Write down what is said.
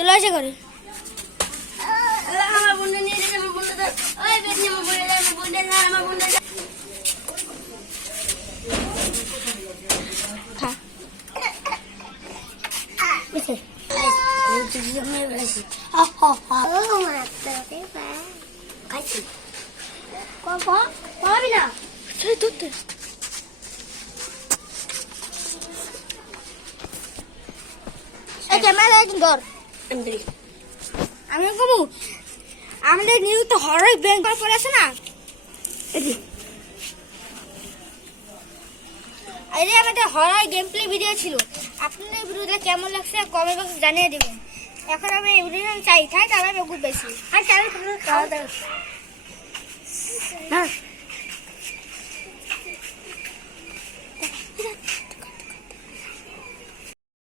চলে আসে করে আমার বন্ধু নিয়ে যেতে আমার বন্ধু ওই বেশি আমার বন্ধু আমার বন্ধু না আমার বন্ধু খা বেশি পাবি না ক্যামেরা একদম ধর আমি কবু আমাদের নিয়মিত হরর বেঙ্গল পরে আছে না আরে আমাদের হরর গেম প্লে ভিডিও ছিল আপনাদের ভিডিওটা কেমন লাগছে কমেন্ট বক্সে জানিয়ে দেবেন এখন আমি এই ভিডিও চাই তাই তাহলে বেশি আর চ্যানেল